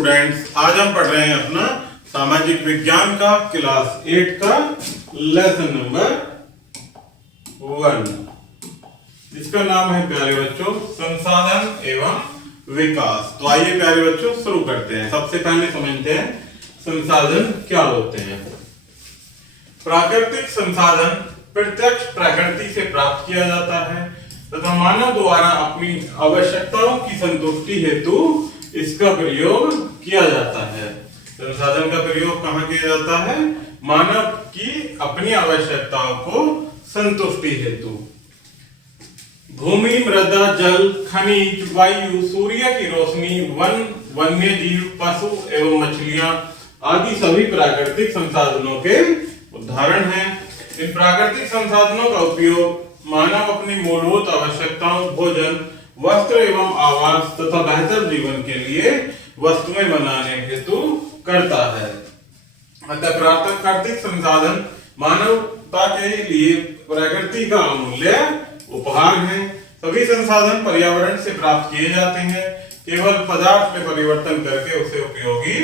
Students, आज हम पढ़ रहे हैं अपना सामाजिक विज्ञान का क्लास 8 का लेसन नंबर 1, जिसका नाम है प्यारे बच्चों संसाधन एवं विकास। तो आइए प्यारे बच्चों शुरू करते हैं। सबसे पहले समझते हैं संसाधन क्या होते हैं। प्राकृतिक संसाधन प्रत्यक्ष प्रकृति से प्राप्त किया जाता है तथा मानव द्वारा अपनी आवश्यकताओं की संतुष्टि हेतु इसका प्रयोग किया जाता है। संसाधन का प्रयोग कहाँ किया जाता है? मानव की अपनी आवश्यकताओं को संतुष्टि हेतु। भूमि, मृदा, जल, खनिज, वायु, सूर्य की रोशनी, वन, वन्य जीव, पशु एवं मछलियां आदि सभी प्राकृतिक संसाधनों के उदाहरण हैं। इन प्राकृतिक संसाधनों का उपयोग मानव अपनी मूलभूत आवश्यकताओं भोजन, वस्त्र एवं आवास तथा बेहतर जीवन के लिए वस्तुएं बनाने हेतु करता है। अतः प्राकृतिक संसाधन मानवता के लिए प्रकृति का अमूल्य उपहार है। सभी संसाधन पर्यावरण से प्राप्त किए जाते हैं। केवल पदार्थ में परिवर्तन करके उसे उपयोगी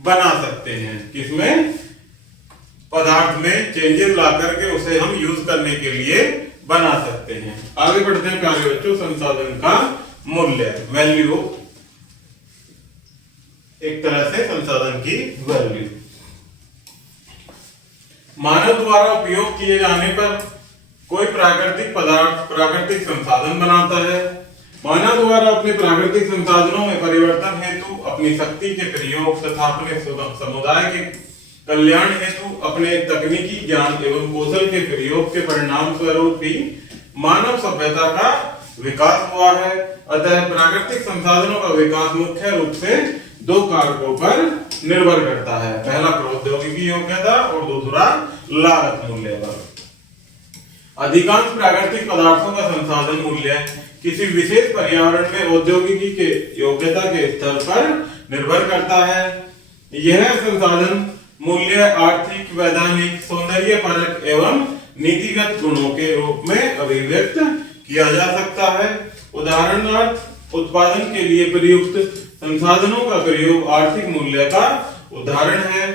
बना सकते हैं। किसमें? पदार्थ में चेंजेस ला करके उसे हम यूज करने के लिए बना सकते हैं। आगे बढ़ते हैं प्यारे बच्चों। संसाधन का मूल्य, वैल्यू, एक तरह से संसाधन की वैल्यू। मानव द्वारा उपयोग किए जाने पर कोई प्राकृतिक पदार्थ प्राकृतिक संसाधन बनाता है। मानव द्वारा अपने प्राकृतिक संसाधनों में परिवर्तन हेतु अपनी शक्ति के प्रयोग तथा अपने समुदाय के कल्याण हेतु अपने तकनीकी ज्ञान एवं कौशल के प्रयोग के परिणाम स्वरूप ही मानव सभ्यता का विकास हुआ है। अतः प्राकृतिक संसाधनों का विकास मुख्य रूप से दो कारकों पर निर्भर करता है। पहला प्रौद्योगिकी योग्यता और दूसरा लागत मूल्य पर। अधिकांश प्राकृतिक पदार्थों का संसाधन मूल्य किसी विशेष पर्यावरण में औद्योगिकी के योग्यता के स्तर पर निर्भर करता है। यह संसाधन मूल्य आर्थिक, वैधानिक, सौंदर्यपरक एवं नीतिगत गुणों के रूप में अभिव्यक्त किया जा सकता है। उदाहरणार्थ उत्पादन के लिए प्रयुक्त संसाधनों का प्रयोग आर्थिक मूल्य का उदाहरण है।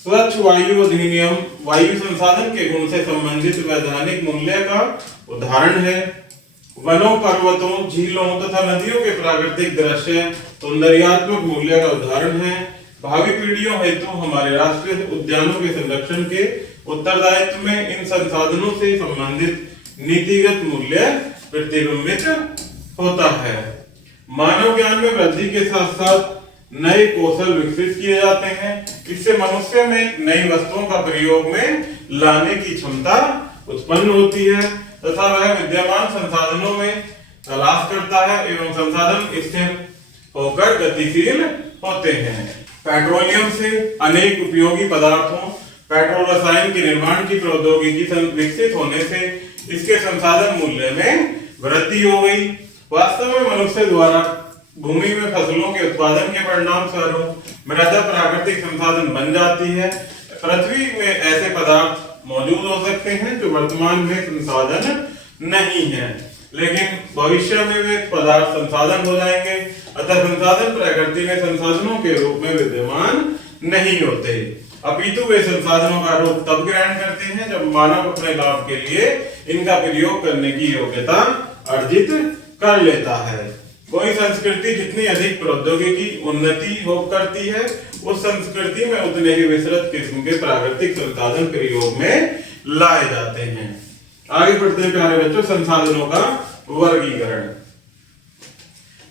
स्वच्छ वायु अधिनियम वायु संसाधन के गुण से संबंधित वैधानिक मूल्य का उदाहरण है। वनों, पर्वतों, झीलों तथा नदियों के प्राकृतिक दृश्य सौंदर्यात्मक मूल्य का उदाहरण है। भावी पीढ़ियों हेतु हमारे राष्ट्रीय उद्यानों के संरक्षण के उत्तरदायित्व में इन संसाधनों से संबंधित नीतिगत मूल्य प्रतिबिंबित होता है। मानव ज्ञान में वृद्धि के साथ साथ नए कौशल विकसित किए जाते हैं। इससे मनुष्य में नई वस्तुओं का प्रयोग में लाने की क्षमता उत्पन्न होती है तथा वह विद्यमान संसाधनों में तलाश करता है एवं संसाधन स्थिर होकर गतिशील होते हैं। पेट्रोलियम से अनेक उपयोगी पदार्थों, पेट्रोल रसायन के निर्माण की प्रौद्योगिकी विकसित होने से इसके संसाधन मूल्य में वृद्धि हो गई। वास्तव में मनुष्य द्वारा भूमि में फसलों के उत्पादन के परिणाम स्वरूप मृदा प्राकृतिक संसाधन बन जाती है। पृथ्वी में ऐसे पदार्थ मौजूद हो सकते हैं जो वर्तमान में संसाधन नहीं है, लेकिन भविष्य में वे पदार्थ संसाधन हो जाएंगे। अतः संसाधन प्रकृति में संसाधनों के रूप में विद्यमान नहीं होते, अपितु वे संसाधनों का रूप तब ग्रहण करते हैं जब मानव अपने लाभ के लिए इनका प्रयोग करने की योग्यता अर्जित कर लेता है। कोई संस्कृति जितनी अधिक प्रौद्योगिकी उन्नति हो करती है, उस संस्कृति में उतने ही विस्तृत किस्म के प्राकृतिक संसाधन प्रयोग में लाए जाते हैं। आगे बढ़ते हैं प्यारे बच्चों। संसाधनों का वर्गीकरण।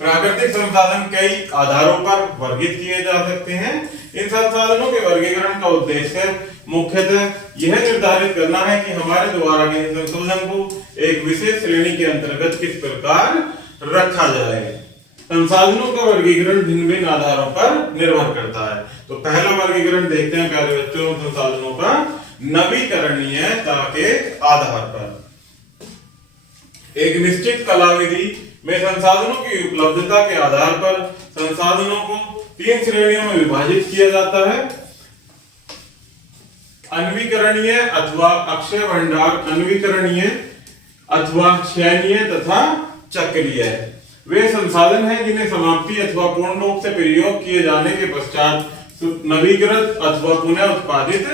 प्राकृतिक संसाधन कई आधारों पर वर्गीकृत किए जा सकते हैं। इन संसाधनों के वर्गीकरण का उद्देश्य मुख्यतः यह निर्धारित करना है कि हमारे द्वारा किसी संशोधन को एक विशेष श्रेणी के अंतर्गत किस प्रकार रखा जाए। संसाधनों का वर्गीकरण भिन्न भिन्न आधारों पर निर्भर करता है। तो पहला वर्गीकरण देखते हैं प्यारे बच्चों संसाधनों का नवीकरणीयता के आधार पर। एक निश्चित कलाविधि में संसाधनों की उपलब्धता के आधार पर संसाधनों को 3 श्रेणियों में विभाजित किया जाता है। अन्वीकरणीय अथवा अक्षय भंडार, अन्वीकरणीय अथवा क्षयनीय तथा चक्रीय। वे संसाधन हैं जिन्हें समाप्ति अथवा पूर्ण रूप से प्रयोग किए जाने के पश्चात नवीकृत अथवा पुनः उत्पादित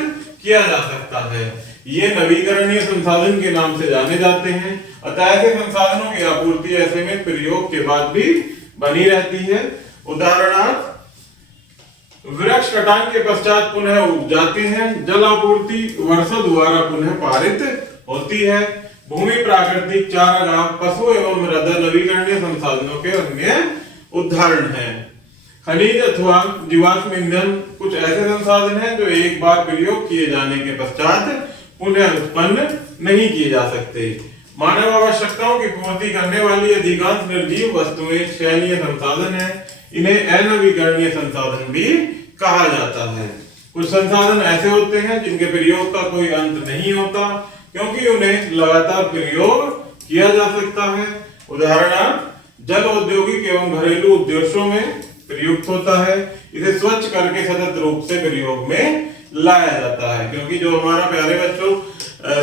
किया जा सकता है। ये नवीकरणीय संसाधन के नाम से जाने जाते हैं। अतः ऐसे संसाधनों की आपूर्ति ऐसे में प्रयोग के बाद भी बनी रहती है। उदाहरणार्थ, वृक्ष कटान के पश्चात पुनः उग जाते हैं। जल आपूर्ति वर्षों द्वारा पुनः पारित होती है। भूमि, प्राकृतिक चारागाह, पशु एवं मृदा नवीकरणीय संसाधनों के अन्य उदाहरण हैं। खनिज अथवा जीवाश्म ईंधन कुछ ऐसे संसाधन हैं जो एक बार प्रयोग किए जाने के पश्चात पुनः उत्पन्न नहीं किए जा सकते। मानव आवश्यकताओं की पूर्ति करने वाली अधिकांश निर्जीव वस्तुएं क्षयनीय संसाधन हैं। इन्हें अनवीकरणीय संसाधन भी कहा जाता है। कुछ संसाधन ऐसे होते हैं जिनके प्रयोग का कोई अंत नहीं होता, क्योंकि उन्हें लगातार प्रयोग किया जा सकता है। उदाहरणार्थ, जल औद्योगिक एवं घरेलू उद्देश्यों में प्रयुक्त होता है। इसे स्वच्छ करके सतत रूप से प्रयोग में लाया जाता है, क्योंकि जो हमारा प्यारे बच्चों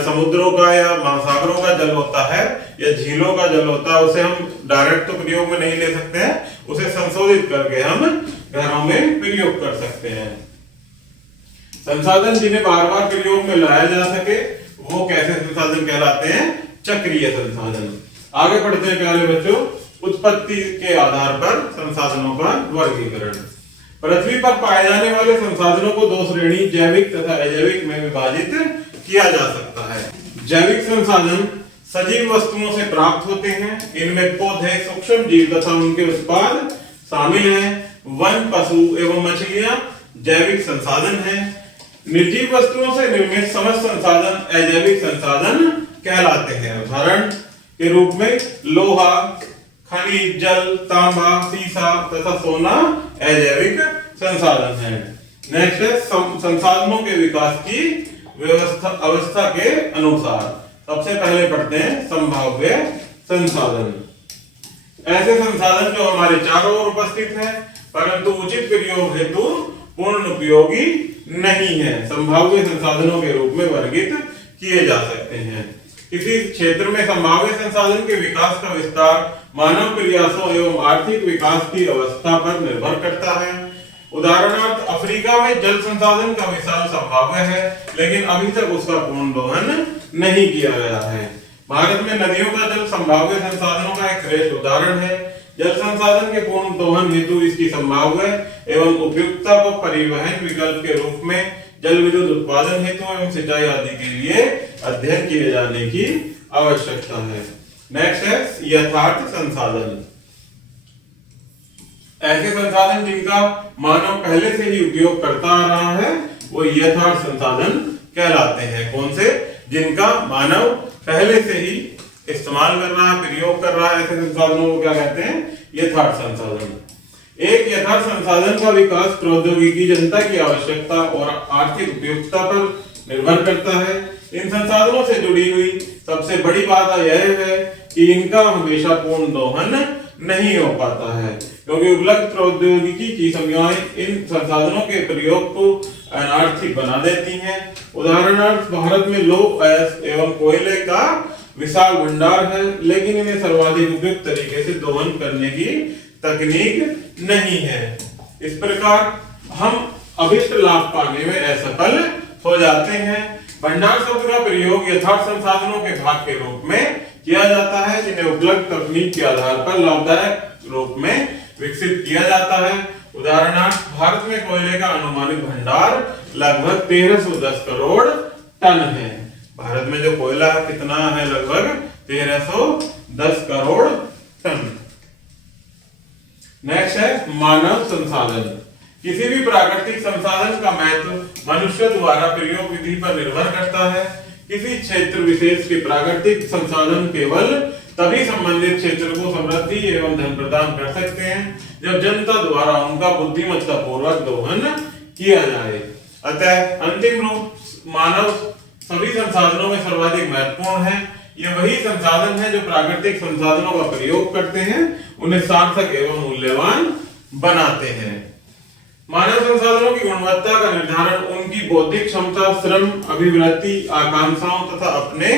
समुद्रों का या महासागरों का जल होता है या झीलों का जल होता है, उसे हम डायरेक्ट तो प्रयोग में नहीं ले सकते हैं, उसे संशोधित करके हम घरों में प्रयोग कर सकते हैं। संसाधन जिन्हें बार बार प्रयोग में लाया जा सके वो कैसे संसाधन कहलाते हैं? चक्रीय संसाधन। आगे बढ़ते हैं प्यारे बच्चों, उत्पत्ति के आधार पर संसाधनों का वर्गीकरण। पृथ्वी पर पाए जाने वाले संसाधनों को दो श्रेणी जैविक तथा अजैविक में विभाजित किया जा सकता है। जैविक संसाधन सजीव वस्तुओं से प्राप्त होते हैं। इनमें पौधे, सूक्ष्म जीव तथा उनके उत्पाद शामिल हैं। वन, पशु एवं मछलियां जैविक संसाधन हैं। निर्जीव वस्तुओं से निर्मित समस्त संसाधन अजैविक संसाधन कहलाते हैं। उदाहरण के रूप में लोहा, खनिज, जल, तांबा, सीसा तथा सोना अजैविक संसाधन है। नेक्स्ट है संसाधनों के विकास की अवस्था के अनुसार। सबसे पहले पढ़ते हैं संभाव्य संसाधन। ऐसे संसाधन जो हमारे चारों ओर उपस्थित हैं परंतु उचित प्रयोग हेतु पूर्ण उपयोगी नहीं है, संभाव्य संसाधनों के रूप में वर्गित किए जा सकते हैं। किसी क्षेत्र में संभाव्य संसाधन के विकास का विस्तार मानव प्रयासों एवं आर्थिक विकास की अवस्था पर निर्भर करता है। उदाहरणार्थ, अफ्रीका में जल संसाधन का विशाल संभाव्य है, लेकिन अभी तक उसका पूर्ण दोहन नहीं किया गया है। भारत में नदियों का जल संभाव्य संसाधनों का एक श्रेष्ठ उदाहरण है। जल संसाधन के पूर्ण दोहन हेतु इसकी संभाव्य एवं उपयुक्तता को परिवहन विकल्प के रूप में जल विद्युत उत्पादन हेतु एवं सिंचाई आदि के लिए अध्ययन किए जाने की आवश्यकता है। नेक्स्ट है यथार्थ संसाधन। ऐसे संसाधन जिनका मानव पहले से ही उपयोग करता आ रहा है वो यथार्थ संसाधन कहलाते हैं। कौन से? जिनका मानव पहले से ही इस्तेमाल कर रहा है, प्रयोग कर रहा है, ऐसे संसाधनों को क्या कहते हैं? यथार्थ संसाधन। एक यथार्थ संसाधन का विकास प्रौद्योगिकी, जनता की आवश्यकता और आर्थिक उपयुक्तता पर निर्भर करता है। इन संसाधनों से जुड़ी हुई सबसे बड़ी बात यह है कि इनका हमेशा पूर्ण दोहन नहीं हो पाता है, क्योंकि उपलब्ध प्रौद्योगिकी की सीमाएं इन संसाधनों के प्रयोग को अनार्थिक बना देती हैं। उदाहरणार्थ, भारत में लौह अयस्क एवं कोयले का विशाल भंडार है, लेकिन इन्हें सर्वाधिक उपयुक्त तरीके से दोहन करने की तकनीक नहीं है। इस प्रकार हम अभिष्ट लाभ पाने में असफल हो जाते हैं। भंडार शब्द का प्रयोग यथार्थ संसाधनों के भाग के रूप में किया जाता है, जिन्हें उपलब्ध तकनीक के आधार पर लाभदायक रूप में विकसित किया जाता है। उदाहरणार्थ, भारत में कोयले का अनुमानित भंडार लगभग 1310 करोड़ टन है। भारत में जो कोयला कितना है? लगभग 1310 करोड़ टन। नेक्स्ट है मानव संसाधन। किसी भी प्राकृतिक संसाधन का महत्व मनुष्य द्वारा प्रयोग विधि पर निर्भर करता है। किसी क्षेत्र विशेष के प्राकृतिक संसाधन केवल तभी संबंधित क्षेत्र को समृद्धि एवं धन प्रदान कर सकते हैं जब जनता द्वारा उनका बुद्धिमत्ता पूर्वक दोहन किया जाए। अतः अंतिम रूप मानव सभी संसाधनों में सर्वाधिक महत्वपूर्ण है। ये वही संसाधन है जो प्राकृतिक संसाधनों का प्रयोग करते हैं, उन्हें सार्थक एवं मूल्यवान बनाते हैं। मानव संसाधनों की गुणवत्ता का निर्धारण उनकी बौद्धिक क्षमता, श्रम, अभिवृत्ति, आकांक्षाओं तथा अपने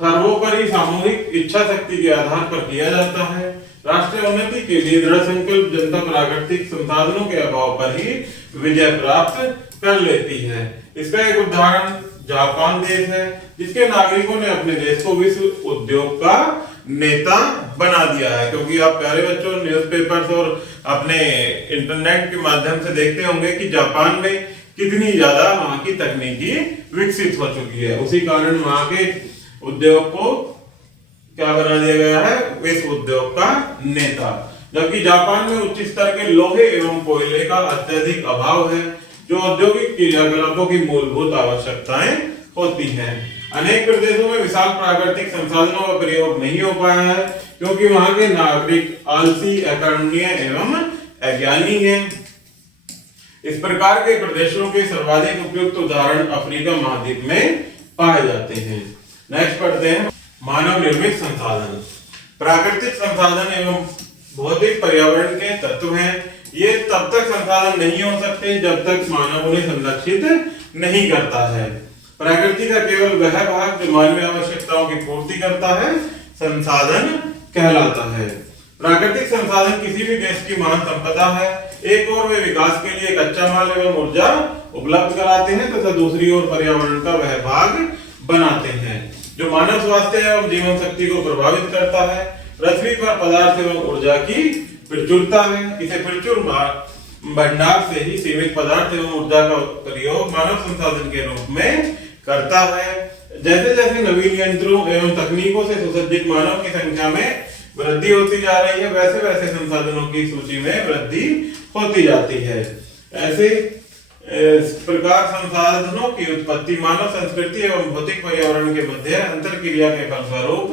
सर्वोपरि सामूहिक इच्छा शक्ति के आधार पर किया जाता है। राष्ट्रीय उन्नति के लिए दृढ़ संकल्प जनता प्राकृतिक संसाधनों के अभाव पर ही विजय प्राप्त कर लेती है। इसका एक उदाहरण जापान देश है, जिसके नागरिकों ने अपने देश को विश्व उद्योग का नेता बना दिया है। क्योंकि आप प्यारे बच्चों न्यूज़पेपर्स और अपने इंटरनेट के माध्यम से देखते होंगे कि जापान में कितनी ज्यादा वहां की तकनीकी विकसित हो चुकी है। उसी कारण वहां के उद्योग को क्या बना दिया गया है, विश्व उद्योग का नेता। जबकि जापान में उच्च स्तर के लोहे एवं कोयले का अत्यधिक अभाव है, जो औद्योगिक क्रियाकलापों की मूलभूत आवश्यकताएं होती हैं। अनेक प्रदेशों में विशाल प्राकृतिक संसाधनों का प्रयोग नहीं हो पाया है, क्योंकि वहां के नागरिक आलसी, अकर्मण्य एवं अज्ञानी हैं। इस प्रकार के प्रदेशों के सर्वाधिक उपयुक्त उदाहरण अफ्रीका महाद्वीप में पाए जाते हैं। नेक्स्ट पढ़ते हैं मानव निर्मित संसाधन। प्राकृतिक संसाधन एवं भौतिक पर्यावरण के तत्व हैं। ये तब तक संसाधन नहीं हो सकते जब तक मानव उन्हें संरक्षित नहीं करता है। प्रकृति का केवल वह भाग जो मानवीय आवश्यकताओं की पूर्ति करता है संसाधन कहलाता है। प्राकृतिक संसाधन किसी भी देश की महान संपदा है। एक ओर वे विकास के लिए कच्चा माल एवं ऊर्जा उपलब्ध कराते हैं तथा दूसरी ओर पर्यावरण का वह भाग बनाते हैं जो मानव स्वास्थ्य एवं जीवन शक्ति को प्रभावित करता है। पृथ्वी पर पदार्थ एवं ऊर्जा की प्रचुरता है। इसे प्रचुर भंडार से ही सीमित पदार्थ एवं ऊर्जा का प्रयोग मानव संसाधन के रूप में करता है। जैसे जैसे नवीन यंत्रों एवं तकनीकों से सुसज्जित मानव की संख्या में वृद्धि होती जा रही है, वैसे वैसे संसाधनों की सूची में वृद्धि होती जाती है। ऐसे प्रकार संसाधनों की उत्पत्ति मानव संस्कृति एवं भौतिक पर्यावरण के मध्य अंतर क्रिया के फलस्वरूप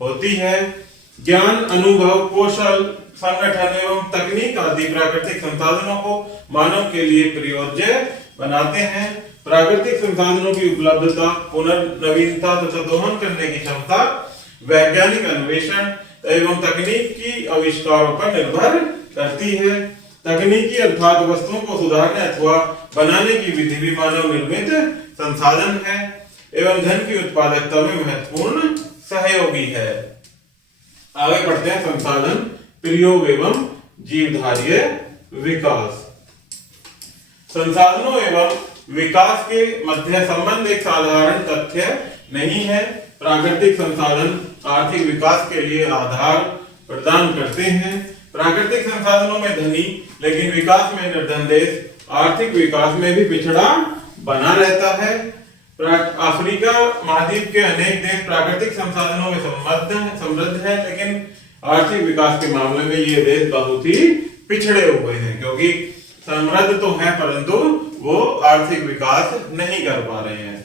होती है। ज्ञान, अनुभव, कौशल, संगठन एवं तकनीक आदि प्राकृतिक संसाधनों को मानव के लिए प्रयोज्य बनाते हैं। प्राकृतिक संसाधनों की उपलब्धता, पुनर्नवीनता तथा दोहन करने की क्षमता वैज्ञानिक अन्वेषण एवं तकनीक की आविष्कारों पर निर्भर करती है। तकनीकी अर्थात वस्तुओं को सुधारने अथवा बनाने की विधि भी मानव निर्मित संसाधन है एवं धन की उत्पादकता में महत्वपूर्ण सहयोगी है। आगे बढ़ते हैं संसाधन प्रयोग एवं जीवधारीय विकास। संसाधनों एवं विकास के मध्य संबंध एक साधारण तथ्य नहीं है। प्राकृतिक संसाधन आर्थिक विकास के लिए आधार प्रदान करते हैं। प्राकृतिक संसाधनों में धनी लेकिन विकास में निर्धन देश आर्थिक विकास में भी पिछड़ा बना रहता है। अफ्रीका महाद्वीप के अनेक देश प्राकृतिक संसाधनों में समृद्ध है, लेकिन आर्थिक विकास के मामले में ये देश बहुत ही पिछड़े हुए हैं, क्योंकि समृद्ध तो है परंतु वो आर्थिक विकास नहीं कर पा रहे हैं,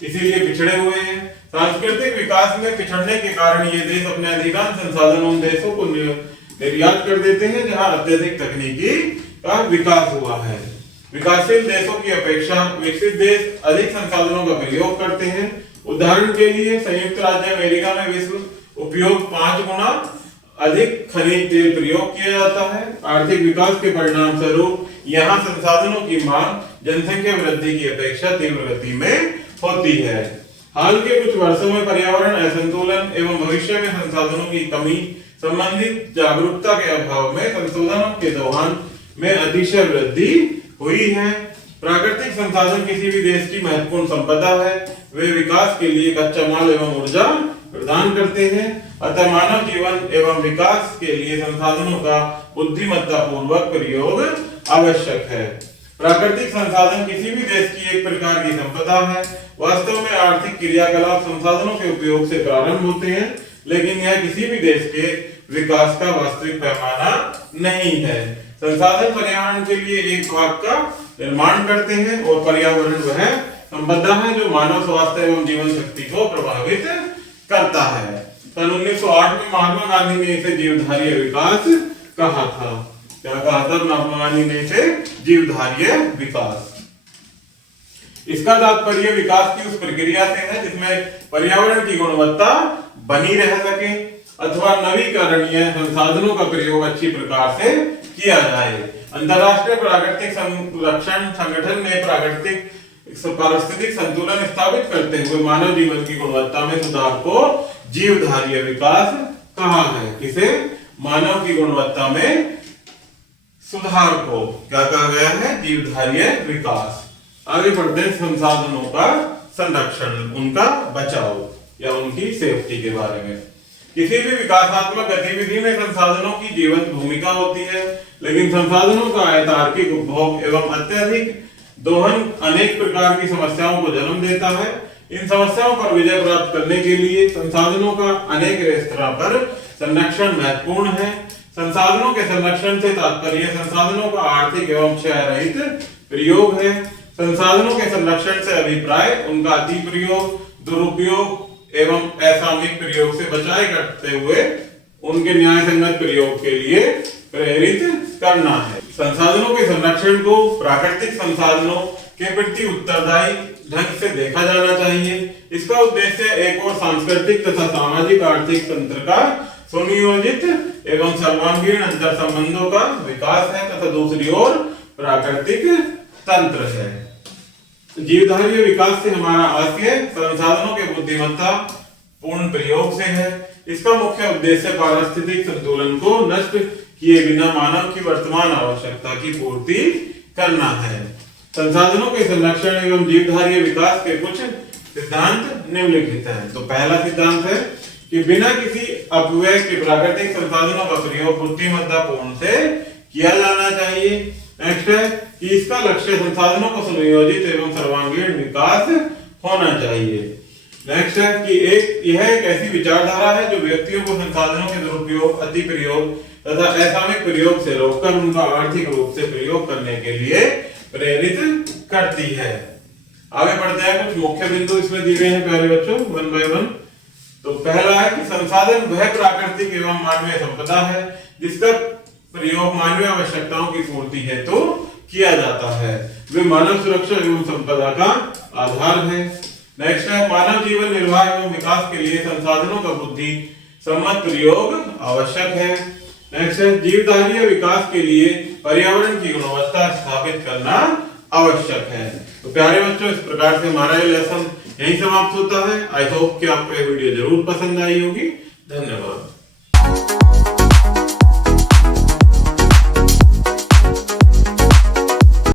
इसीलिए पिछड़े हुए हैं। सांस्कृतिक विकास में पिछड़ने के कारण ये देश अपने अधिकांश संसाधन उन देशों को निर्यात कर देते हैं जहां अत्यधिक तकनीकी का विकास हुआ है। विकासशील देशों की अपेक्षा विकसित देश अधिक संसाधनों का प्रयोग करते हैं। उदाहरण के लिए संयुक्त राज्य अमेरिका में विश्व उपयोग 5 गुना अधिक खनिज तेल प्रयोग किया जाता है। आर्थिक विकास के परिणाम स्वरूप यहाँ संसाधनों की मांग जनसंख्या वृद्धि की अपेक्षा तीव्र गति में होती है। हाल के कुछ वर्षों में पर्यावरण असंतुलन एवं भविष्य में संसाधनों की कमी संबंधित जागरूकता के अभाव में संशोधनों के दोहन में अतिशय वृद्धि हुई है। प्राकृतिक संसाधन किसी भी देश की महत्वपूर्ण संपदा है। वे विकास के लिए कच्चा माल एवं ऊर्जा प्रदान करते हैं। अतः मानव जीवन एवं विकास के लिए संसाधनों का बुद्धिमत्ता पूर्वक प्रयोग आवश्यक है। प्राकृतिक संसाधन किसी भी देश की एक प्रकार की संपदा है। वास्तव में आर्थिक क्रियाकलाप संसाधनों के उपयोग से प्रारंभ होते हैं, लेकिन यह किसी भी देश के विकास का वास्तविक पैमाना नहीं है। संसाधन पर्यावरण के लिए एक भाग का निर्माण करते हैं और पर्यावरण वह संपदा है जो मानव स्वास्थ्य एवं जीवन शक्ति को प्रभावित करता है। सन 1908 में महात्मा गांधी ने इसे जीवधारीय विकास कहा था। क्या कहा था महात्मा गांधी ने इसे? जीवधारीय विकास। इसका तात्पर्य विकास की उस प्रक्रिया से है जिसमें पर्यावरण की गुणवत्ता बनी रह सके अथवा नवीकरणीय संसाधनों का प्रयोग अच्छी प्रकार से किया जाए। अंतरराष्ट्रीय प्राकृतिक संरक्षण संगठन ने पारिस्थितिक संतुलन स्थापित करते हुए मानव जीवन की गुणवत्ता में सुधार को जीवधारीय विकास कहा है। किसे? मानव की गुणवत्ता में सुधार को क्या कहा गया है? जीवधार्य विकास। आगे बढ़ते हैं संसाधनों का संरक्षण, उनका बचाव या उनकी सेफ्टी के बारे में। किसी भी विकासात्मक गतिविधि में संसाधनों की जीवंत भूमिका होती है, लेकिन संसाधनों का अतार्किक उपभोग एवं अत्यधिक दोहन अनेक प्रकार की समस्याओं को जन्म देता है। इन समस्याओं पर विजय प्राप्त करने के लिए संसाधनों का अनेक रेस्तरां पर संरक्षण महत्वपूर्ण है। संसाधनों के संरक्षण से तात्पर्य संसाधनों का आर्थिक एवं क्षय रहित प्रयोग है। संसाधनों के संरक्षण से अभिप्राय उनका अति प्रयोग, दुरुपयोग एवं असामयिक प्रयोग से बचाए करते हुए उनके न्याय संगत प्रयोग के लिए प्रेरित करना है। संसाधनों के संरक्षण को प्राकृतिक संसाधनों के प्रति उत्तरदायी ढंग से देखा जाना चाहिए। इसका उद्देश्य एक और सांस्कृतिक तथा सामाजिक आर्थिक तंत्र का सुनियोजित एवं सर्वांगीण अंतर संबंधों का विकास है तथा दूसरी ओर प्राकृतिक तंत्र है। जीवधार्य विकास से हमारा आशय संसाधनों के बुद्धिमत्ता पूर्ण प्रयोग से है। इसका मुख्य उद्देश्य पारिस्थितिक संतुलन को नष्ट किए बिना मानव की वर्तमान आवश्यकता की पूर्ति करना है। संसाधनों के संरक्षण एवं जीवधार्य विकास के कुछ सिद्धांत निम्नलिखित हैं। तो पहला सिद्धांत है कि बिना किसी अपव्यय के प्राकृतिक संसाधनों का प्रयोग बुद्धिमत्ता पूर्ण से किया जाना चाहिए। नेक्स्ट है कि इसका लक्ष्य संसाधनों को सुनियोजित एवं सर्वांगीण विकास होना चाहिए। नेक्स्ट है कि यह एक ऐसी विचारधारा है जो व्यक्तियों को संसाधनों के दुरुपयोग, अति प्रयोग तथा असामयिक प्रयोग से रोककर उनका आर्थिक रूप से प्रयोग करने के लिए प्रेरित करती है। आगे बढ़ते हैं, कुछ मुख्य बिंदु इसमें दिए गए हैं प्यारे बच्चों, वन बाय वन। तो पहला है कि संसाधन वह प्राकृतिक एवं मानवीय संपदा है जिसका प्रयोग मानवीय आवश्यकताओं की पूर्ति हेतु किया जाता है। वे मानव सुरक्षा एवं संपदा का आधार है। नेक्स्ट है मानव जीवन निर्वाह एवं विकास के लिए संसाधनों का बुद्धि सम्मत प्रयोग आवश्यक है। नेक्स्ट है जीवधार्य विकास के लिए पर्यावरण की गुणवत्ता स्थापित करना आवश्यक है। तो प्यारे बच्चों, इस प्रकार से हमारा ये लेसन यही समाप्त होता है। आई होप कि आपको ये वीडियो जरूर पसंद आई होगी। धन्यवाद।